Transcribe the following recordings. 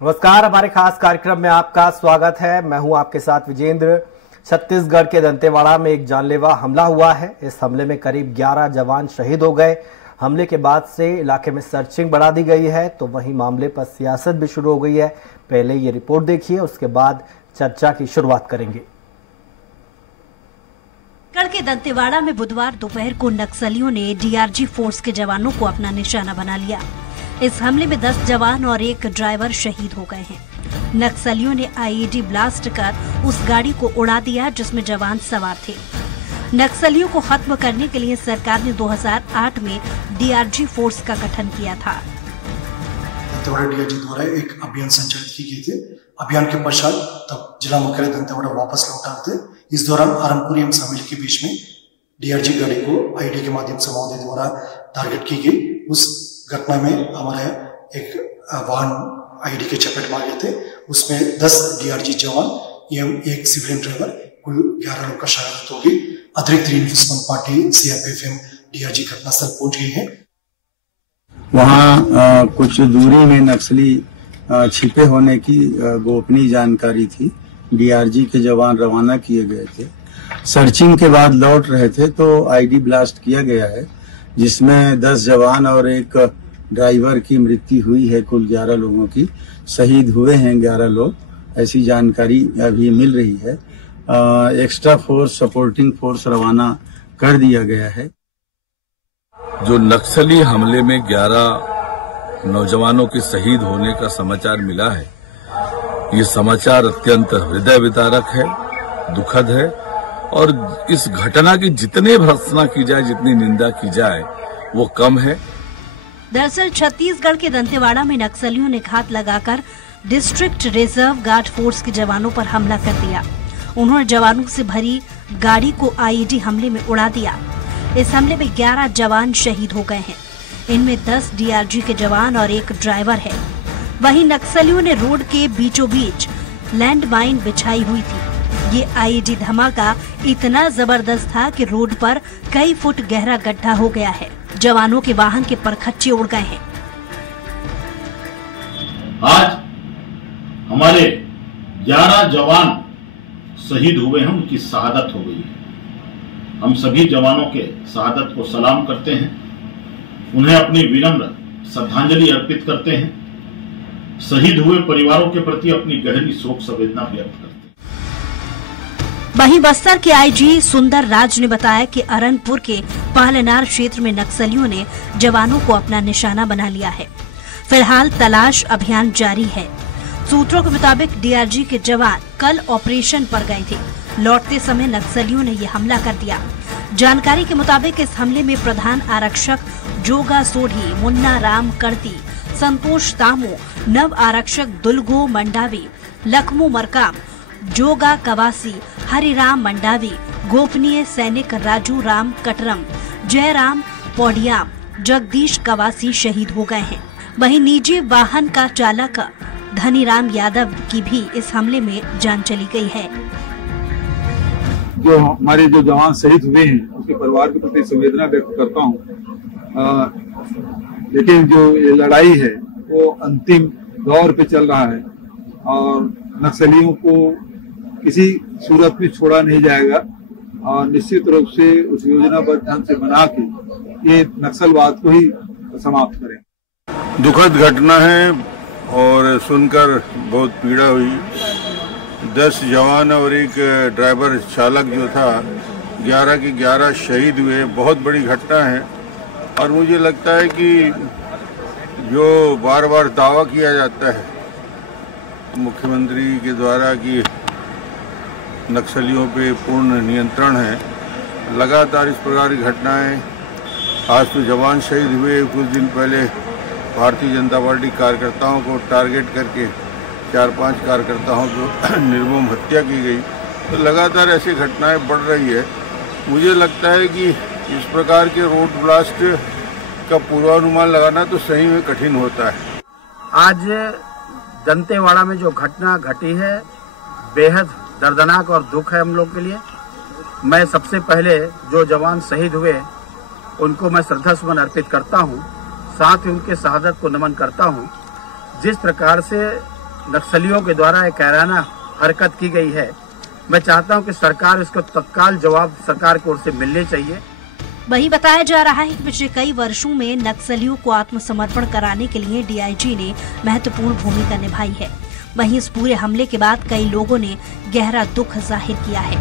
नमस्कार, हमारे खास कार्यक्रम में आपका स्वागत है। मैं हूं आपके साथ विजेंद्र। छत्तीसगढ़ के दंतेवाड़ा में एक जानलेवा हमला हुआ है। इस हमले में करीब 11 जवान शहीद हो गए। हमले के बाद से इलाके में सर्चिंग बढ़ा दी गई है, तो वहीं मामले पर सियासत भी शुरू हो गई है। पहले ये रिपोर्ट देखिए, उसके बाद चर्चा की शुरुआत करेंगे। छत्तीसगढ़ के दंतेवाड़ा में बुधवार दोपहर को नक्सलियों ने डीआरजी फोर्स के जवानों को अपना निशाना बना लिया। इस हमले में 10 जवान और एक ड्राइवर शहीद हो गए हैं। नक्सलियों ने आईईडी ब्लास्ट कर उस गाड़ी को उड़ा दिया जिसमें जवान सवार थे। नक्सलियों को खत्म करने के लिए सरकार ने 2008 में डीआरजी फोर्स का गठन किया था। दंतेवाड़ा डीआरजी द्वारा एक अभियान संचालित की गई थी। अभियान के पश्चात तब जिला मुख्यालय दंतेवाड़ा वापस लौटा थे। इस दौरान आरमपुरी एवं सामेल के बीच में डीआरजी गाड़ी को आईडी के माध्यम से माओवादियों द्वारा टारगेट की गई। उस घटना में हमारे एक वाहन आईडी के चपेट में आ गए थे। उसमें 10 डीआरजी जवान एवं एक सिविलियन ड्राइवर, कुल 11 लोग का शहादत होगी। अतिरिक्त इन्फोर्समेंट पार्टी सीआरपीएफ एवं डीआरजी घटनास्थल पहुंच गई है। वहाँ कुछ दूरी में नक्सली छिपे होने की गोपनीय जानकारी थी। डीआरजी के जवान रवाना किए गए थे। सर्चिंग के बाद लौट रहे थे तो आईडी ब्लास्ट किया गया है, जिसमें 10 जवान और एक ड्राइवर की मृत्यु हुई है। कुल 11 लोगों की शहीद हुए हैं 11 लोग, ऐसी जानकारी अभी मिल रही है। एक्स्ट्रा फोर्स, सपोर्टिंग फोर्स रवाना कर दिया गया है। जो नक्सली हमले में 11 नौजवानों के शहीद होने का समाचार मिला है, ये समाचार अत्यंत हृदय विदारक है, दुखद है। और इस घटना की जितने भर्त्सना की जाए, जितनी निंदा की जाए, वो कम है। दरअसल छत्तीसगढ़ के दंतेवाड़ा में नक्सलियों ने घात लगाकर डिस्ट्रिक्ट रिजर्व गार्ड फोर्स के जवानों पर हमला कर दिया। उन्होंने जवानों से भरी गाड़ी को आईईडी हमले में उड़ा दिया। इस हमले में 11 जवान शहीद हो गए हैं। इनमें 10 डीआरजी के जवान और एक ड्राइवर है। वहीं नक्सलियों ने रोड के बीचों बीच लैंडमाइन बिछाई हुई थी। ये आईईडी धमाका इतना जबरदस्त था कि रोड पर कई फुट गहरा गड्ढा हो गया है। जवानों के वाहन के परखच्चे उड़ गए हैं। आज हमारे 11 जवान शहीद हुए हैं, उनकी शहादत हो गई है। हम सभी जवानों के शहादत को सलाम करते हैं, उन्हें अपनी विनम्र श्रद्धांजलि अर्पित करते हैं। शहीद हुए परिवारों के प्रति अपनी गहरी शोक संवेदना व्यक्त करते हैं। वहीं बस्तर के आईजी सुंदर राज ने बताया कि अरनपुर के पालनार क्षेत्र में नक्सलियों ने जवानों को अपना निशाना बना लिया है। फिलहाल तलाश अभियान जारी है। सूत्रों के मुताबिक डीआरजी के जवान कल ऑपरेशन पर गए थे। लौटते समय नक्सलियों ने ये हमला कर दिया। जानकारी के मुताबिक इस हमले में प्रधान आरक्षक जोगा सोढ़ी, मुन्ना राम करती, संतोष तामो, नव आरक्षक दुलगो मंडावी, लखमू मरकाम, जोगा कवासी, हरिराम मंडावी, गोपनीय सैनिक राजू राम कटरम, जयराम पौडियाम, जगदीश कवासी शहीद हो गए हैं। वहीं निजी वाहन का चालक धनीराम यादव की भी इस हमले में जान चली गई है। जो हमारे जो जवान शहीद हुए हैं, उसके परिवार के प्रति संवेदना व्यक्त करता हूँ। लेकिन जो ये लड़ाई है वो अंतिम दौर पे चल रहा है और नक्सलियों को किसी सूरत में छोड़ा नहीं जाएगा और निश्चित रूप से उस योजनाबद्ध ढंग से बना के ये नक्सलवाद को ही समाप्त करें। दुखद घटना है और सुनकर बहुत पीड़ा हुई। 10 जवान और एक ड्राइवर चालक जो था, 11 के 11 शहीद हुए। बहुत बड़ी घटना है और मुझे लगता है कि जो बार बार दावा किया जाता है मुख्यमंत्री के द्वारा कि नक्सलियों पे पूर्ण नियंत्रण है, लगातार इस प्रकार की घटनाएं। आज तो जवान शहीद हुए, कुछ दिन पहले भारतीय जनता पार्टी कार्यकर्ताओं को टारगेट करके 4-5 कार्यकर्ताओं को निर्मम हत्या की गई। तो लगातार ऐसी घटनाएं बढ़ रही है। मुझे लगता है कि इस प्रकार के रोड ब्लास्ट का पूर्वानुमान लगाना तो सही में कठिन होता है। आज दंतेवाड़ा में जो घटना घटी है बेहद दर्दनाक और दुख है हम लोग के लिए। मैं सबसे पहले जो जवान शहीद हुए उनको मैं श्रद्धासुमन अर्पित करता हूं, साथ ही उनके शहादत को नमन करता हूं। जिस प्रकार से नक्सलियों के द्वारा एक कायराना हरकत की गई है, मैं चाहता हूं कि सरकार इसको तत्काल जवाब सरकार की ओर से मिलने चाहिए। वहीं बताया जा रहा है कि पिछले कई वर्षों में नक्सलियों को आत्मसमर्पण कराने के लिए डीआईजी ने महत्वपूर्ण भूमिका निभाई है। वहीं इस पूरे हमले के बाद कई लोगों ने गहरा दुख जाहिर किया है।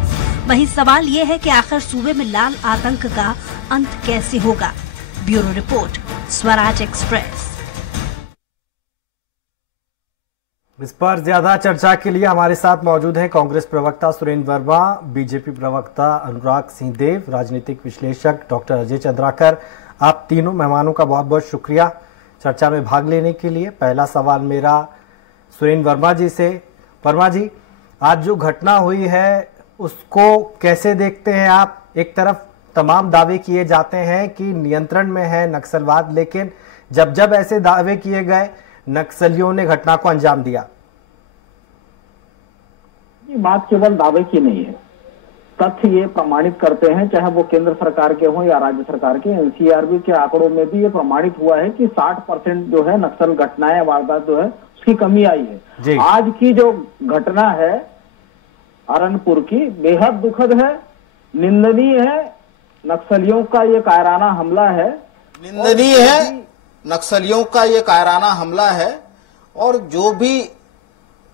वहीं सवाल ये है कि आखिर सूबे में लाल आतंक का अंत कैसे होगा। Bureau report, Swaraj express. इस पर ज्यादा चर्चा के लिए हमारे साथ मौजूद हैं कांग्रेस प्रवक्ता सुरेंद्र वर्मा, बीजेपी प्रवक्ता अनुराग सिंहदेव, राजनीतिक विश्लेषक डॉक्टर अजय चंद्राकर। आप तीनों मेहमानों का बहुत बहुत शुक्रिया चर्चा में भाग लेने के लिए। पहला सवाल मेरा सुरेंद्र वर्मा जी से। वर्मा जी, आज जो घटना हुई है उसको कैसे देखते हैं आप? एक तरफ तमाम दावे किए जाते हैं कि नियंत्रण में है नक्सलवाद, लेकिन जब जब ऐसे दावे किए गए नक्सलियों ने घटना को अंजाम दिया। ये बात केवल दावे की नहीं है, तथ्य ये प्रमाणित करते हैं, चाहे वो केंद्र सरकार के हों या राज्य सरकार के। एनसीआरबी के आंकड़ों में भी ये प्रमाणित हुआ है कि 60% जो है नक्सल घटनाएं, वारदात जो है उसकी कमी आई है। आज की जो घटना है अरनपुर की, बेहद दुखद है, निंदनीय है। नक्सलियों का ये कायराना हमला है, निंदनीय है। नक्सलियों का ये कायराना हमला है और जो भी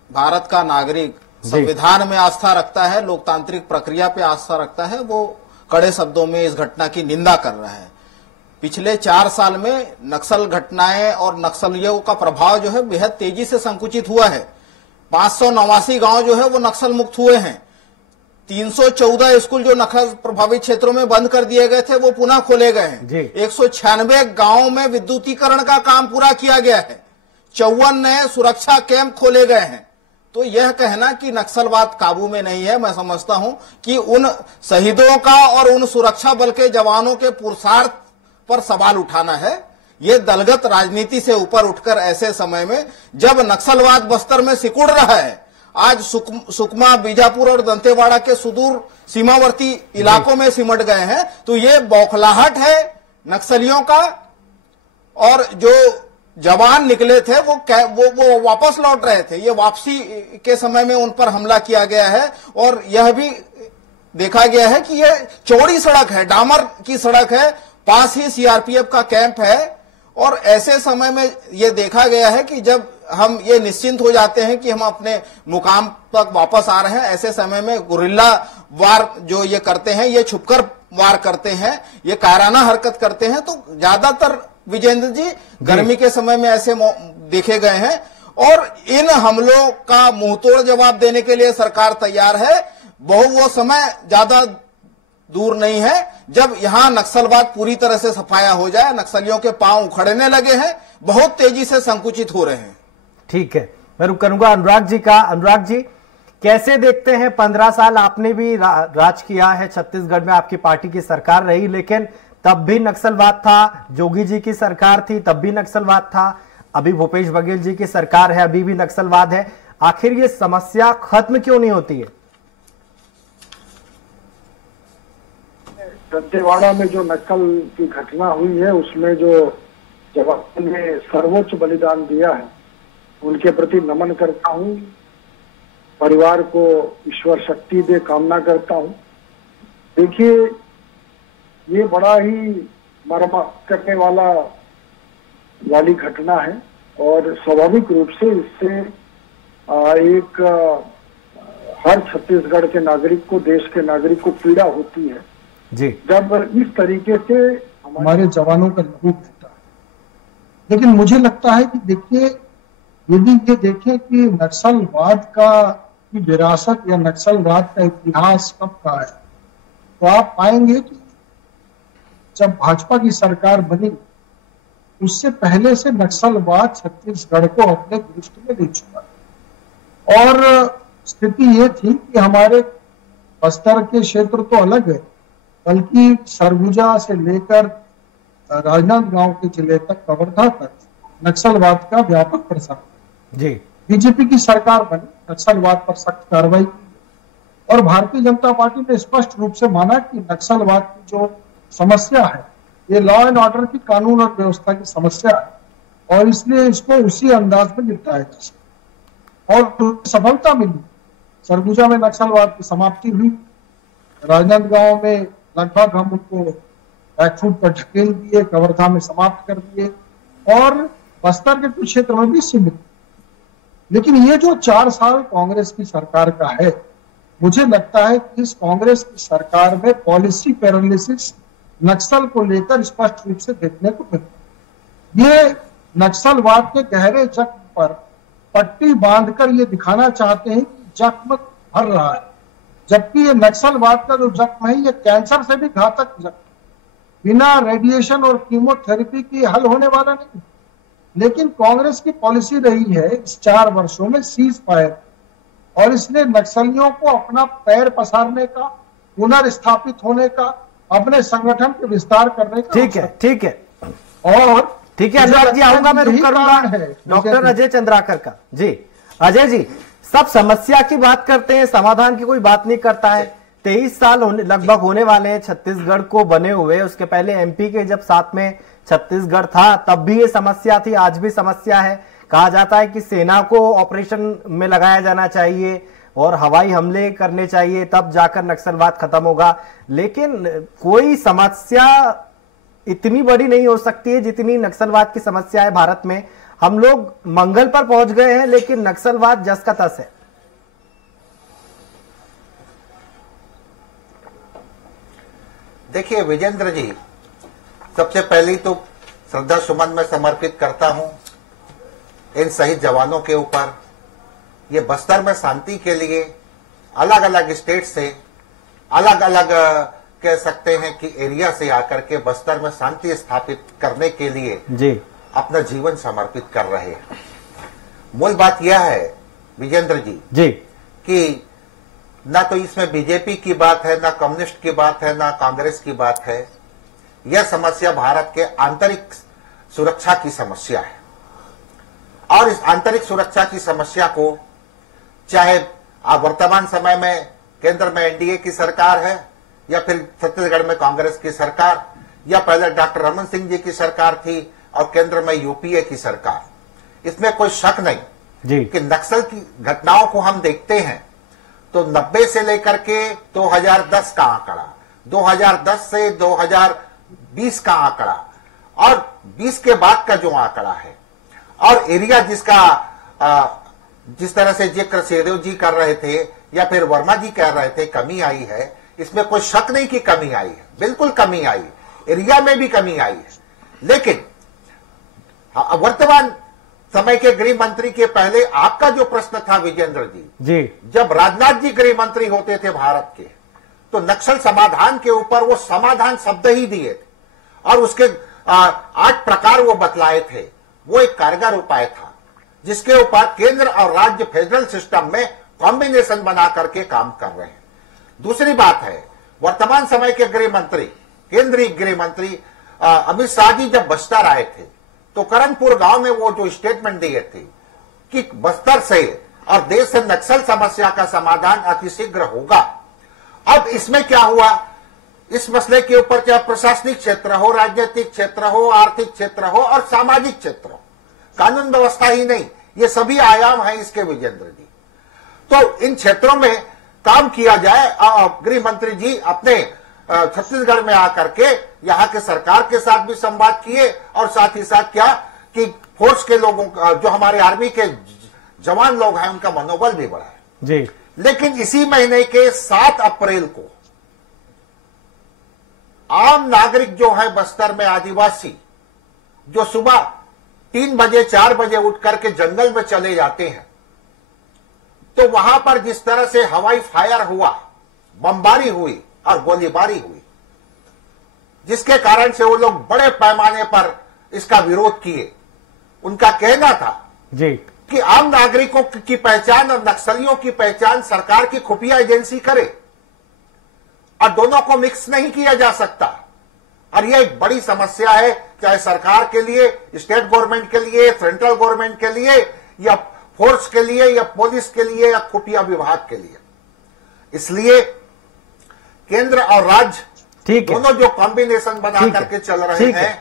भारत का नागरिक संविधान में आस्था रखता है, लोकतांत्रिक प्रक्रिया पे आस्था रखता है, वो कड़े शब्दों में इस घटना की निंदा कर रहा है। पिछले 4 साल में नक्सल घटनाएं और नक्सलियों का प्रभाव जो है बेहद तेजी से संकुचित हुआ है। 589 गांव जो है वो नक्सल मुक्त हुए हैं। 314 स्कूल जो नक्सल प्रभावित क्षेत्रों में बंद कर दिए गए थे वो पुनः खोले गए हैं। 196 गांवों में विद्युतीकरण का काम पूरा किया गया है। 54 नए सुरक्षा कैंप खोले गए हैं। तो यह कहना कि नक्सलवाद काबू में नहीं है, मैं समझता हूं कि उन शहीदों का और उन सुरक्षा बल के जवानों के पुरुषार्थ पर सवाल उठाना है। ये दलगत राजनीति से ऊपर उठकर ऐसे समय में जब नक्सलवाद बस्तर में सिकुड़ रहा है, आज सुकमा, बीजापुर और दंतेवाड़ा के सुदूर सीमावर्ती इलाकों में सिमट गए हैं, तो ये बौखलाहट है नक्सलियों का। और जो जवान निकले थे वो वापस लौट रहे थे। ये वापसी के समय में उन पर हमला किया गया है और यह भी देखा गया है कि यह चौड़ी सड़क है, डामर की सड़क है, पास ही सीआरपीएफ का कैंप है। और ऐसे समय में यह देखा गया है कि जब हम ये निश्चिंत हो जाते हैं कि हम अपने मुकाम तक वापस आ रहे हैं, ऐसे समय में गुरिल्ला वार जो ये करते हैं, ये छुपकर वार करते हैं, ये कायराना हरकत करते हैं। तो ज्यादातर विजेंद्र जी गर्मी के समय में ऐसे देखे गए हैं और इन हमलों का मुंहतोड़ जवाब देने के लिए सरकार तैयार है। वो समय ज्यादा दूर नहीं है जब यहां नक्सलवाद पूरी तरह से सफाया हो जाए। नक्सलियों के पांव उखड़ने लगे हैं, बहुत तेजी से संकुचित हो रहे हैं। ठीक है, मैं रुक करूंगा अनुराग जी का। अनुराग जी, कैसे देखते हैं? 15 साल आपने भी राज किया है छत्तीसगढ़ में, आपकी पार्टी की सरकार रही, लेकिन तब भी नक्सलवाद था। जोगी जी की सरकार थी तब भी नक्सलवाद था, अभी भूपेश बघेल जी की सरकार है अभी भी नक्सलवाद है। आखिर ये समस्या खत्म क्यों नहीं होती है? दंतेवाड़ा में जो नक्सल की घटना हुई है उसमें जो जवान ने सर्वोच्च बलिदान दिया है, उनके प्रति नमन करता हूं। परिवार को ईश्वर शक्ति दे कामना करता हूं। देखिए, ये बड़ा ही मर्माहत करने वाली घटना है और स्वाभाविक रूप से इससे एक हर छत्तीसगढ़ के नागरिक को, देश के नागरिक को पीड़ा होती है जी, जब इस तरीके से हमारे जवानों का लहू बहता है। लेकिन मुझे लगता है कि देखिए, यदि ये देखें कि नक्सलवाद की विरासत या नक्सलवाद का इतिहास कब का है, तो आप पाएंगे कि जब भाजपा की सरकार बनी उससे पहले से नक्सलवाद छत्तीसगढ़ को अपने दृष्टि में ले चुका। और स्थिति ये थी कि हमारे बस्तर के क्षेत्र तो अलग है, बल्कि सरगुजा से लेकर राजनांदगांव के जिले तक, कवर्धा तक नक्सलवाद का व्यापक प्रसार जी। बीजेपी की सरकार बनी, नक्सलवाद पर सख्त कार्रवाई की और भारतीय जनता पार्टी ने स्पष्ट रूप से माना कि नक्सलवाद की जो समस्या है ये लॉ एंड ऑर्डर की, कानून और व्यवस्था की समस्या है और इसलिए इसको उसी अंदाज में निपटाया जा सकता है। और सफलता मिली। सरगुजा में नक्सलवाद की समाप्ति हुई, राजनांदगांव में लगभग हम उनको बैकफुट पर ढकेल दिए, कवर्धा में समाप्त कर दिए और बस्तर के कुछ क्षेत्र में भी सीमित। लेकिन ये जो 4 साल कांग्रेस की सरकार का है, मुझे लगता है कि इस कांग्रेस की सरकार में पॉलिसी पैरालिसिस नक्सल को लेकर स्पष्ट रूप से देखने को मिलता है। ये नक्सलवाद के गहरे जख्म पर पट्टी बांधकर ये दिखाना चाहते हैं कि जख्म भर रहा है, जबकि ये नक्सलवाद का जो जख्म है ये कैंसर से भी घातक जख्म, बिना रेडिएशन और कीमोथेरेपी की हल होने वाला नहीं। लेकिन कांग्रेस की पॉलिसी रही है इस 4 वर्षों में सीज फायर, और इसने नक्सलियों को अपना पैर पसारने का, पुनर्स्थापित होने का, अपने संगठन के विस्तार करने का। ठीक है, ठीक है, और ठीक है अनुराग जी, आऊंगा मैं, रुक करूंगा डॉक्टर अजय चंद्राकर का। जी अजय जी, सब समस्या की बात करते हैं, समाधान की कोई बात नहीं करता है। 23 साल लगभग होने वाले हैं छत्तीसगढ़ को बने हुए। उसके पहले एमपी के जब साथ में छत्तीसगढ़ था तब भी ये समस्या थी, आज भी समस्या है। कहा जाता है कि सेना को ऑपरेशन में लगाया जाना चाहिए और हवाई हमले करने चाहिए, तब जाकर नक्सलवाद खत्म होगा। लेकिन कोई समस्या इतनी बड़ी नहीं हो सकती है जितनी नक्सलवाद की समस्या है भारत में। हम लोग मंगल पर पहुंच गए हैं लेकिन नक्सलवाद जस का तस है। देखिए विजेंद्र जी, सबसे पहले तो श्रद्धा सुमन मैं समर्पित करता हूं इन शहीद जवानों के ऊपर। ये बस्तर में शांति के लिए अलग अलग स्टेट से, अलग अलग कह सकते हैं कि एरिया से आकर के बस्तर में शांति स्थापित करने के लिए जी अपना जीवन समर्पित कर रहे हैं। मूल बात यह है विजेंद्र जी कि ना तो इसमें बीजेपी की बात है, ना कम्युनिस्ट की बात है, ना कांग्रेस की बात है। यह समस्या भारत के आंतरिक सुरक्षा की समस्या है, और इस आंतरिक सुरक्षा की समस्या को चाहे वर्तमान समय में केंद्र में एनडीए की सरकार है या फिर छत्तीसगढ़ में कांग्रेस की सरकार, या पहले डॉक्टर रमन सिंह जी की सरकार थी और केंद्र में यूपीए की सरकार, इसमें कोई शक नहीं कि नक्सल की घटनाओं को हम देखते हैं तो 90 से लेकर के 2010 का आंकड़ा, 2010 से 2020 का आंकड़ा और 20 के बाद का जो आंकड़ा है, और एरिया जिसका जिस तरह से जिक्र शेरदेव जी कर रहे थे या फिर वर्मा जी कह रहे थे कमी आई है, इसमें कोई शक नहीं कि कमी आई है, बिल्कुल कमी आई, एरिया में भी कमी आई है। लेकिन वर्तमान समय के गृह मंत्री के पहले आपका जो प्रश्न था विजेंद्र जी, जब राजनाथ जी गृह मंत्री होते थे भारत के, तो नक्सल समाधान के ऊपर वो समाधान शब्द ही दिए थे और उसके 8 प्रकार वो बतलाए थे। वो एक कारगर उपाय था जिसके ऊपर केंद्र और राज्य फेडरल सिस्टम में कॉम्बिनेशन बना करके काम कर रहे हैं। दूसरी बात है, वर्तमान समय के गृह मंत्री, केंद्रीय गृह मंत्री अमित शाह जी जब बस्तर आए थे तो करनपुर गांव में वो जो स्टेटमेंट दिए थे कि बस्तर से और देश से नक्सल समस्या का समाधान अतिशीघ्र होगा। अब इसमें क्या हुआ, इस मसले के ऊपर चाहे प्रशासनिक क्षेत्र हो, राजनीतिक क्षेत्र हो, आर्थिक क्षेत्र हो और सामाजिक क्षेत्र हो, कानून व्यवस्था ही नहीं, ये सभी आयाम हैं इसके विजेंद्र जी। तो इन क्षेत्रों में काम किया जाए। गृह मंत्री जी अपने छत्तीसगढ़ में आकर के यहाँ के सरकार के साथ भी संवाद किए और साथ ही साथ क्या कि फोर्स के लोगों का, जो हमारे आर्मी के जवान लोग हैं, उनका मनोबल भी बढ़ा है जी। लेकिन इसी महीने के 7 अप्रैल को आम नागरिक जो है बस्तर में आदिवासी, जो सुबह 3 बजे 4 बजे उठ करके जंगल में चले जाते हैं, तो वहां पर जिस तरह से हवाई फायर हुआ, बमबारी हुई और गोलीबारी हुई, जिसके कारण से वो लोग बड़े पैमाने पर इसका विरोध किए। उनका कहना था जी कि आम नागरिकों की पहचान और नक्सलियों की पहचान सरकार की खुफिया एजेंसी करे और दोनों को मिक्स नहीं किया जा सकता। और यह एक बड़ी समस्या है, चाहे सरकार के लिए, स्टेट गवर्नमेंट के लिए, सेंट्रल गवर्नमेंट के लिए, या फोर्स के लिए, या पुलिस के लिए, या खुफिया विभाग के लिए। इसलिए केंद्र और राज्य दोनों जो कॉम्बिनेशन बना करके चल रहे हैं,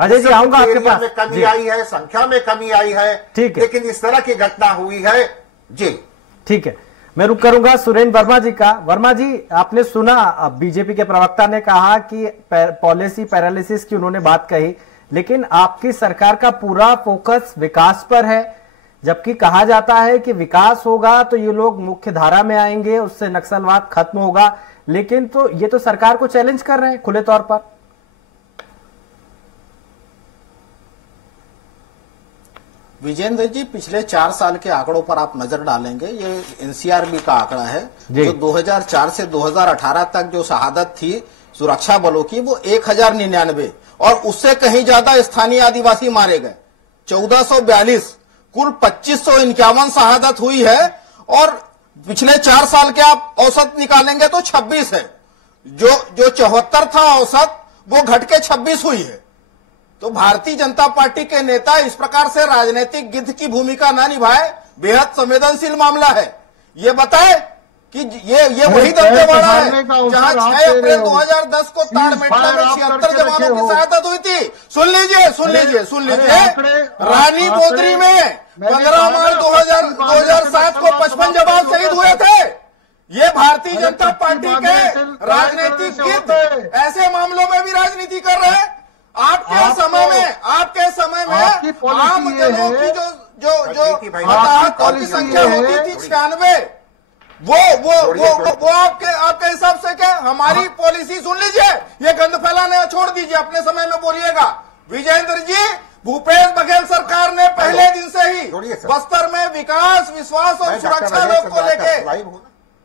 अजय जी आऊंगा आपके पास। में कमी आई है, संख्या में कमी आई है, ठीक है, लेकिन इस तरह की घटना हुई है। जी ठीक है, मैं रुक करूंगा सुरेंद्र वर्मा जी का। वर्मा जी, आपने सुना बीजेपी के प्रवक्ता ने कहा कि पॉलिसी पैरालिसिस की उन्होंने बात कही, लेकिन आपकी सरकार का पूरा फोकस विकास पर है, जबकि कहा जाता है कि विकास होगा तो ये लोग मुख्य धारा में आएंगे, उससे नक्सलवाद खत्म होगा, लेकिन तो ये तो सरकार को चैलेंज कर रहे हैं खुले तौर पर। विजेंद्र जी, पिछले 4 साल के आंकड़ों पर आप नजर डालेंगे, ये एनसीआरबी का आंकड़ा है, जो 2004 से 2018 तक जो शहादत थी सुरक्षा बलों की, वो 1099, और उससे कहीं ज्यादा स्थानीय आदिवासी मारे गए, 1442, कुल 2551 शहादत हुई है, और पिछले 4 साल के आप औसत निकालेंगे तो 26 है। जो 74 था औसत, वो घट के 26 हुई है। तो भारतीय जनता पार्टी के नेता इस प्रकार से राजनीतिक गिद्ध की भूमिका न निभाए, बेहद संवेदनशील मामला है। ये बताए कि ये वही दंतेवाड़ा है जहां 6 अप्रैल 2010 को ताड़मेटला में 76 जवानों की शहादत हुई थी। सुन लीजिए, रानी बोदरी में 15 मार्च 2007 को 55 जवान शहीद हुए थे। ये भारतीय जनता पार्टी के राजनीतिक गिद्ध ऐसे मामलों में भी राजनीति कर रहे हैं। आपके समय में आम जनों की जो हताहतों की संख्या होती थी 96, वो आपके हिसाब से क्या हमारी पॉलिसी? सुन लीजिए, ये गंद फैलाने छोड़ दीजिए, अपने समय में बोलिएगा। विजेंद्र जी, भूपेश बघेल सरकार ने पहले दिन से ही बस्तर में विकास, विश्वास और सुरक्षा लोग को लेके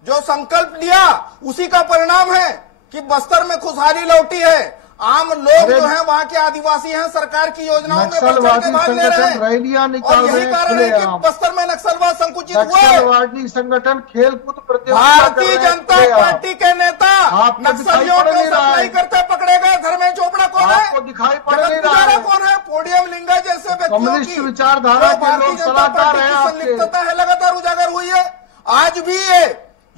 जो संकल्प लिया, उसी का परिणाम है कि बस्तर में खुशहाली लौटी है। आम लोग जो हैं वहाँ के आदिवासी हैं, सरकार की योजनाओं में बढ़ चढ़ के भाग ले रहे हैं, और यही कारण है कि बस्तर में नक्सलवाद संकुचित हुआ है। नक्सलवादी संगठन खेलकूद प्रतियोगिता, भारतीय जनता पार्टी के नेता नक्सलियों को सप्लाई करते पकड़े गए। धर्मेंद्र चोपड़ा कौन है? आपको दिखाई पड़ नहीं रहा है? कौन है? पोडियम लिंगा जैसे व्यक्तियों कम्युनिस्ट विचारधारा के लोग सलाहकार हैं, संलिप्तता है लगातार उजागर हुई है। आज भी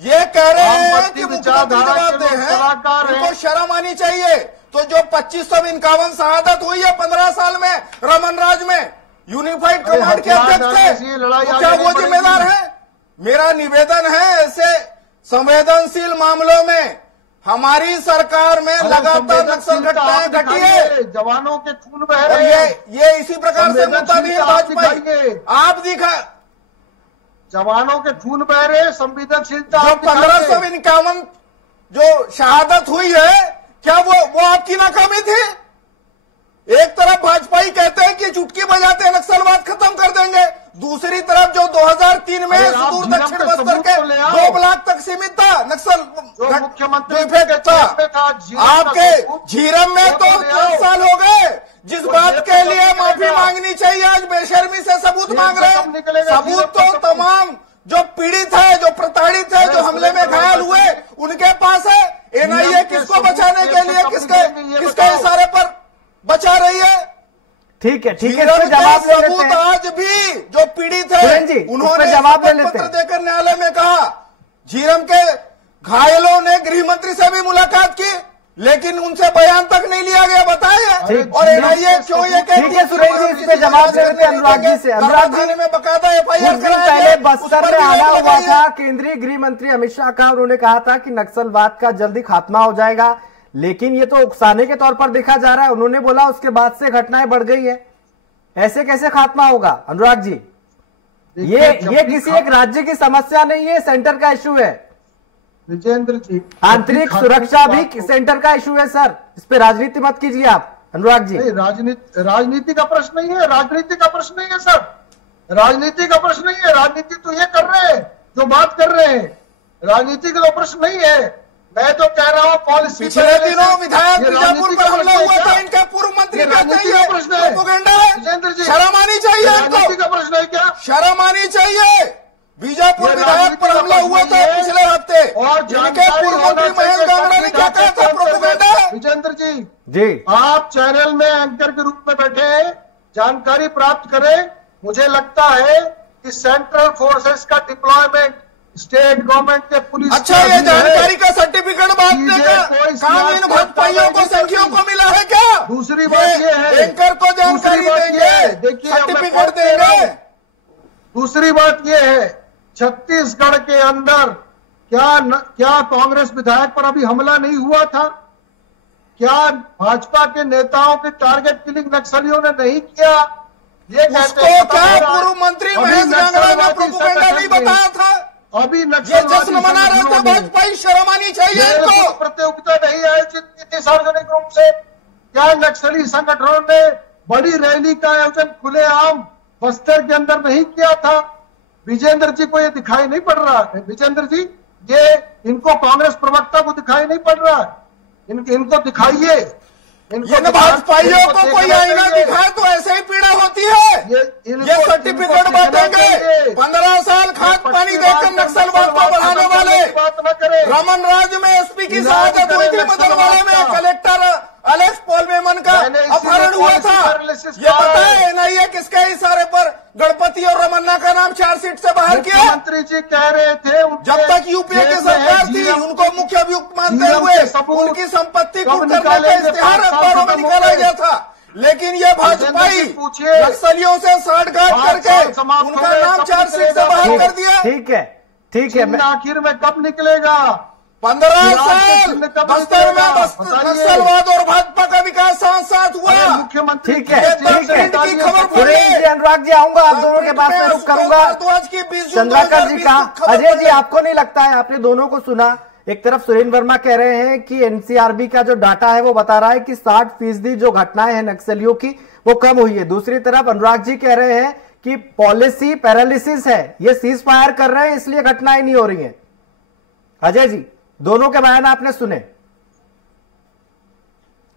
ये कह रहे हैं कि मुख्यमंत्री जवाब दे हैं, इनको शर्म आनी चाहिए। तो जो 2551 शहादत हुई है 15 साल में रमन राज में, यूनिफाइड कमांड के अध्यक्ष थे, तो क्या वो जिम्मेदार है? मेरा निवेदन है, ऐसे संवेदनशील मामलों में हमारी सरकार में लगातार नक्सल घटनाएं घटी है, जवानों के खून बह रहे हैं। ये इसी प्रकार से मुताबिक वाजपेयी आप दिखा, जवानों के खून बह रहे, संवेदनशीलता। जो 1551 जो शहादत हुई है, क्या वो आपकी नाकामी थी? एक तरफ भाजपा कहते हैं कि चुटकी बजाते हैं नक्सलवाद खत्म कर देंगे, दूसरी तरफ जो 2003 में सुदूर दक्षिण बस्तर के 2 ब्लॉक तक सीमित था नक्सल मुख्यमंत्री था, आपके झीरम में तो 10 साल हो गए। जिस बात के लिए माफी मांगनी चाहिए, आज बेशर्मी से सबूत मांग रहे हैं। सबूत तो तमाम जो पीड़ित है, जो प्रताड़ित है, जो हमले में घायल हुए, उनके पास है। एनआईए किसको बचाने के लिए किसके इशारे पर बचा रही है? ठीक है, जवाब ले लेते हैं। आज भी जो पीड़ित है, उन्होंने जवाब पत्र देकर न्यायालय में कहा। झीरम के घायलों ने गृह मंत्री से भी मुलाकात की, लेकिन उनसे बयान तक नहीं लिया गया, बताया। और एनआईए क्यों ये कहती है? सुरेश जी, इस पे जवाब दे देते हैं अनुराग जी से। अनुराग जी में बकायदा एफआईआर पहले बस्तर में आना हुआ था केंद्रीय गृह मंत्री अमित शाह का, उन्होंने कहा था कि नक्सलवाद का जल्दी खात्मा हो जाएगा, लेकिन ये तो उकसाने के तौर पर देखा जा रहा है। उन्होंने बोला उसके बाद से घटनाएं बढ़ गई है, ऐसे कैसे खात्मा होगा? अनुराग जी, ये किसी एक राज्य की समस्या नहीं है, सेंटर का इश्यू है। विजेंद्र जी, आंतरिक सुरक्षा भी सेंटर का इशू है सर, इस पे राजनीति मत कीजिए आप। अनुराग जी, राजनीति का प्रश्न नहीं है, राजनीति का प्रश्न नहीं है सर, राजनीति का प्रश्न नहीं है। राजनीति तो ये कर रहे हैं जो बात कर रहे हैं, राजनीति का प्रश्न नहीं है। मैं तो कह रहा हूँ पॉलिसी। पिछले दिनों विधायक बीजापुर पर हमला हुआ था, इनके पूर्व मंत्री कहते हैं प्रश्न है, विजेंद्र जी, शर्म आनी चाहिए। राजनीति का प्रश्न है क्या? शर्म आनी चाहिए। बीजापुर विधायक पर हमला हुआ था पिछले हफ्ते, और जिनके पूर्व मंत्री महेश गांगड़ा ने क्या कहा था? प्रोपेगेंडा। विजेंद्र जी, आप चैनल में एंकर के रूप में बैठे हैं, जानकारी प्राप्त करें। मुझे लगता है कि सेंट्रल फोर्सेस का डिप्लॉयमेंट स्टेट गवर्नमेंट के पुलिस। अच्छा, ये जानकारी का सर्टिफिकेट बांटने का काम इन भटपाइयों को, संख्याओं को मिला है क्या? दूसरी बात ये है, एंकर को जानकारी देंगे, देखिए सर्टिफिकेट देंगे। दूसरी बात ये है, छत्तीसगढ़ के अंदर क्या कांग्रेस विधायक पर अभी हमला नहीं हुआ था? क्या भाजपा के नेताओं की टारगेट किलिंग नक्सलियों ने नहीं किया? ये उसको क्या पूर्व मंत्री महेश गांगड़ा ने प्रोपेगेंडा नहीं बताया था? अभी ये जश्न मना रहे थे भाजपाई, शर्म आनी चाहिए इनको। प्रतियोगिता नहीं आयोजित की थी सार्वजनिक रूप से? क्या नक्सली संगठनों ने बड़ी रैली का आयोजन खुलेआम बस्तर के अंदर नहीं किया था? विजेंद्र जी को ये दिखाई नहीं पड़ रहा है? विजेंद्र जी, ये इनको कांग्रेस प्रवक्ता को दिखाई नहीं पड़ रहा है? इनको दिखाइए। भाजपाइयों को कोई आईना दिखाए तो ऐसे ही पीड़ा होती है। ये सर्टिफिकेट बांटेंगे। 15 साल खाद पानी देकर नक्सलवाद को बढ़ाने वाले रमन राज में एसपी की शहादत हुई थी, बदलवाड़ा में कलेक्टर अलेक्स पॉल मेमन का अपहरण हुआ था। ये बताए एनआईए किसके इशारे पर गणपति और रमन्ना का नाम चार्जशीट से बाहर किया? मंत्री जी कह रहे थे जब तक यूपीए की सरकार थी उनको मुख्य अभियुक्त मानते हुए उनकी संपत्ति को करने का इश्तेहार अखबारों में निकाला गया था। लेकिन ये भाजपाई नक्सलियों से साठगांठ करके उनका नाम चार्जशीट से बाहर कर दिया। ठीक है। आखिर में कब निकलेगा? 15 साल बस्तर में नक्सलवाद और भाजपा का विकास साथ साथ हुआ। मुख्यमंत्री ठीक है। अनुराग जी, आऊंगा आप दोनों के पास में रुक करूंगा। चंद्राकर जी का, अजय जी, आपको नहीं लगता है, आपने दोनों को सुना, एक तरफ सुरेंद्र वर्मा कह रहे हैं कि एनसीआरबी का जो डाटा है वो बता रहा है कि 60% जो घटनाएं हैं नक्सलियों की वो कम हुई है। दूसरी तरफ अनुराग जी कह रहे हैं कि पॉलिसी पैरालिसिस है, ये सीज फायर कर रहे हैं इसलिए घटनाएं नहीं हो रही हैं। अजय जी, दोनों के बयान आपने सुने,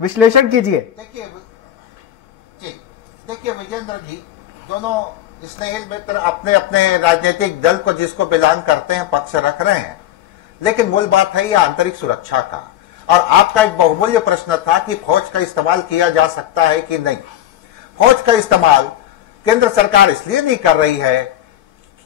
विश्लेषण कीजिए। देखिए विजेंद्र जी, दोनों स्नेहिल मित्र अपने अपने राजनीतिक दल को जिसको बिलोंग करते हैं पक्ष रख रहे हैं, लेकिन मूल बात है यह आंतरिक सुरक्षा का। और आपका एक बहुमूल्य प्रश्न था कि फौज का इस्तेमाल किया जा सकता है कि नहीं। फौज का इस्तेमाल केंद्र सरकार इसलिए नहीं कर रही है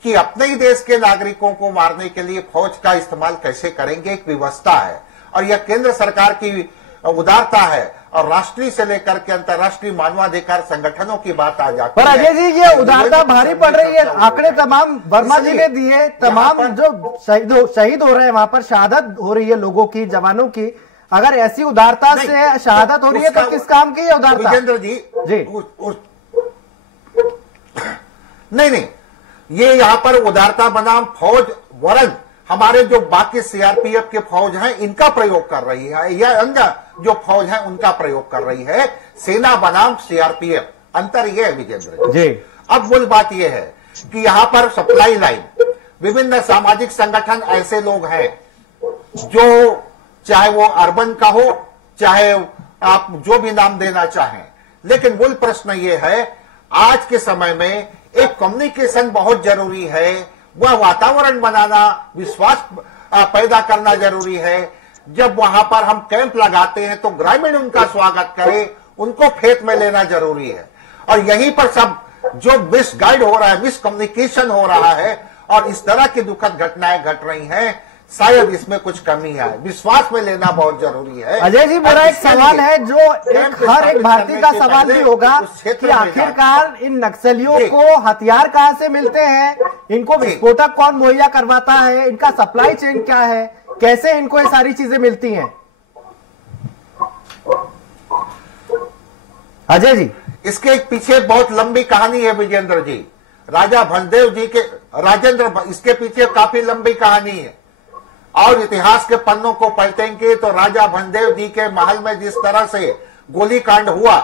कि अपने ही देश के नागरिकों को मारने के लिए फौज का इस्तेमाल कैसे करेंगे, एक व्यवस्था है और यह केंद्र सरकार की उदारता है और राष्ट्रीय से लेकर के अंतर्राष्ट्रीय मानवाधिकार संगठनों की बात आ जाती है। पर अजय जी, ये उदारता भारी पड़ रही है। आंकड़े तमाम वर्मा जी ने दिए, तमाम जो शहीद हो रहे हैं वहां पर शहादत हो रही है लोगों की, जवानों की। अगर ऐसी उदारता से शहादत हो रही है तो किस काम की है उदारता? विजेंद्र जी नहीं, ये यहाँ पर उदारता बनाम फौज वरन हमारे जो बाकी सीआरपीएफ के फौज हैं इनका प्रयोग कर रही है, या अन्य जो फौज है उनका प्रयोग कर रही है। सेना बनाम सीआरपीएफ, अंतर यह है विजेंद्र जी। अब मूल बात यह है कि यहाँ पर सप्लाई लाइन, विभिन्न सामाजिक संगठन ऐसे लोग हैं जो चाहे वो अर्बन का हो, चाहे आप जो भी नाम देना चाहें, लेकिन मूल प्रश्न ये है आज के समय में एक कम्युनिकेशन बहुत जरूरी है, वह वातावरण बनाना, विश्वास पैदा करना जरूरी है। जब वहां पर हम कैंप लगाते हैं तो ग्रामीण उनका स्वागत करें, उनको फेथ में लेना जरूरी है। और यहीं पर सब जो मिसगाइड हो रहा है, मिसकम्युनिकेशन हो रहा है और इस तरह की दुखद घटनाएं घट रही हैं, शायद इसमें कुछ कमी है। विश्वास में लेना बहुत जरूरी है। अजय जी, मेरा एक सवाल है जो हर एक भारतीय का सवाल भी होगा कि आखिरकार इन नक्सलियों को हथियार कहां से मिलते हैं, इनको विस्फोटक कौन मुहैया करवाता है, इनका सप्लाई चेन क्या है, कैसे इनको ये सारी चीजें मिलती हैं? अजय जी, इसके पीछे बहुत लंबी कहानी है विजेंद्र जी। राजा भंजदेव जी के इसके पीछे काफी लंबी कहानी है और इतिहास के पन्नों को पलटेंगे तो राजा भंजदेव जी के महल में जिस तरह से गोलीकांड हुआ,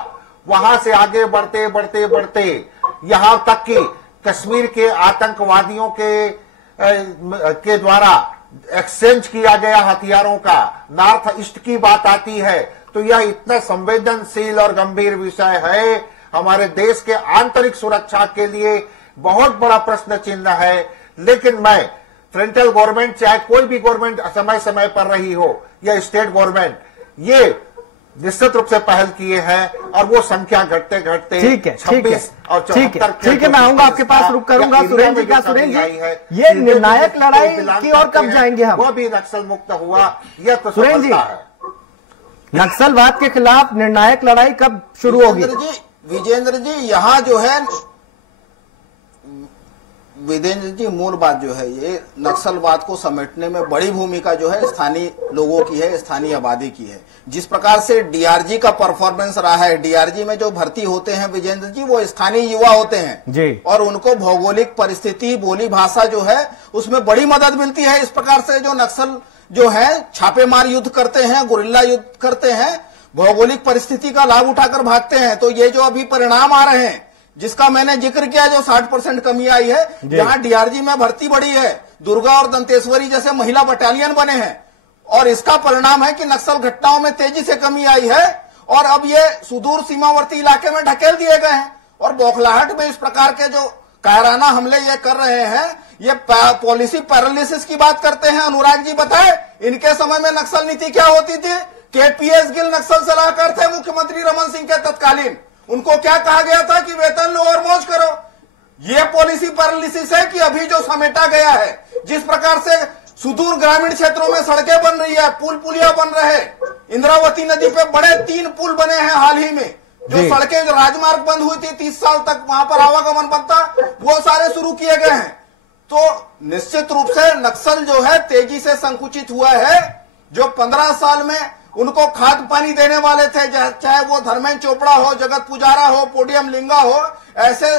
वहां से आगे बढ़ते बढ़ते बढ़ते यहां तक कि कश्मीर के आतंकवादियों के द्वारा एक्सचेंज किया गया हथियारों का, नॉर्थ ईस्ट की बात आती है तो यह इतना संवेदनशील और गंभीर विषय है, हमारे देश के आंतरिक सुरक्षा के लिए बहुत बड़ा प्रश्न चिन्ह है। लेकिन मैं सेंट्रल गवर्नमेंट चाहे कोई भी गवर्नमेंट समय समय पर रही हो या स्टेट गवर्नमेंट, ये निश्चित रूप से पहल किए हैं और वो संख्या घटते घटते 26 और 74 ठीक है, मैं आऊंगा आपके पास, रुक करूंगा सुरेंद्र जी का। सुरेंद्र जी, ये निर्णायक लड़ाई की ओर कब जाएंगे हम? वो भी नक्सल मुक्त हुआ, यह तो सुरेंद्र जी, नक्सलवाद के खिलाफ निर्णायक लड़ाई कब शुरू होगी? विजेंद्र जी, यहाँ जो है विजेंद्र जी, मूल बात जो है ये नक्सलवाद को समेटने में बड़ी भूमिका जो है स्थानीय लोगों की है, स्थानीय आबादी की है। जिस प्रकार से डीआरजी का परफॉर्मेंस रहा है, डीआरजी में जो भर्ती होते हैं विजेंद्र जी, वो स्थानीय युवा होते हैं जी, और उनको भौगोलिक परिस्थिति, बोली भाषा जो है उसमें बड़ी मदद मिलती है। इस प्रकार से जो नक्सल जो है छापेमार युद्ध करते हैं, गुरिल्ला युद्ध करते हैं, भौगोलिक परिस्थिति का लाभ उठाकर भागते हैं। तो ये जो अभी परिणाम आ रहे हैं जिसका मैंने जिक्र किया, जो 60% कमी आई है, यहाँ डीआरजी में भर्ती बढ़ी है, दुर्गा और दंतेश्वरी जैसे महिला बटालियन बने हैं और इसका परिणाम है कि नक्सल घटनाओं में तेजी से कमी आई है और अब ये सुदूर सीमावर्ती इलाके में ढकेल दिए गए हैं। और बौखलाहट में इस प्रकार के जो कायराना हमले ये कर रहे हैं, ये पॉलिसी पैरालिसिस की बात करते हैं। अनुराग जी बताए, इनके समय में नक्सल नीति क्या होती थी? केपीएस गिल नक्सल सलाहकार थे मुख्यमंत्री रमन सिंह के तत्कालीन, उनको क्या कहा गया था कि वेतन लो और मौज करो। ये पॉलिसी पैरालिसिस है कि अभी जो समेटा गया है, जिस प्रकार से सुदूर ग्रामीण क्षेत्रों में सड़कें बन रही है, पुल पुलिया बन रहे, इंद्रावती नदी पे बड़े 3 पुल बने हैं हाल ही में, जो सड़कें राजमार्ग बंद हुई थी 30 साल तक, वहां पर आवागमन बनता, वो सारे शुरू किए गए हैं। तो निश्चित रूप से नक्सल जो है तेजी से संकुचित हुआ है। जो 15 साल में उनको खाद पानी देने वाले थे, चाहे वो धर्मेंद्र चोपड़ा हो, जगत पुजारा हो, पोडियम लिंगा हो, ऐसे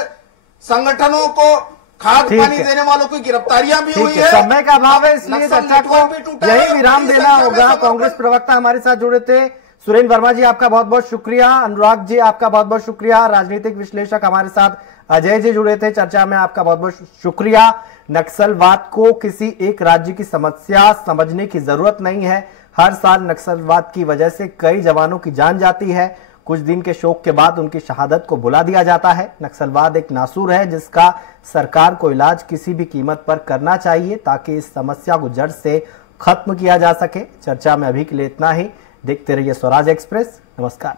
संगठनों को खाद पानी देने वालों की गिरफ्तारियां भी हुई है। समय का अभाव है, इसलिए चर्चा को यही विराम देना होगा। कांग्रेस प्रवक्ता हमारे साथ जुड़े थे सुरेंद्र वर्मा जी, आपका बहुत बहुत शुक्रिया। अनुराग जी, आपका बहुत बहुत शुक्रिया। राजनीतिक विश्लेषक हमारे साथ अजय जी जुड़े थे चर्चा में, आपका बहुत बहुत शुक्रिया। नक्सलवाद को किसी एक राज्य की समस्या समझने की जरूरत नहीं है। हर साल नक्सलवाद की वजह से कई जवानों की जान जाती है। कुछ दिन के शोक के बाद उनकी शहादत को भुला दिया जाता है। नक्सलवाद एक नासूर है जिसका सरकार को इलाज किसी भी कीमत पर करना चाहिए ताकि इस समस्या को जड़ से खत्म किया जा सके। चर्चा में अभी के लिए इतना ही। देखते रहिए स्वराज एक्सप्रेस। नमस्कार।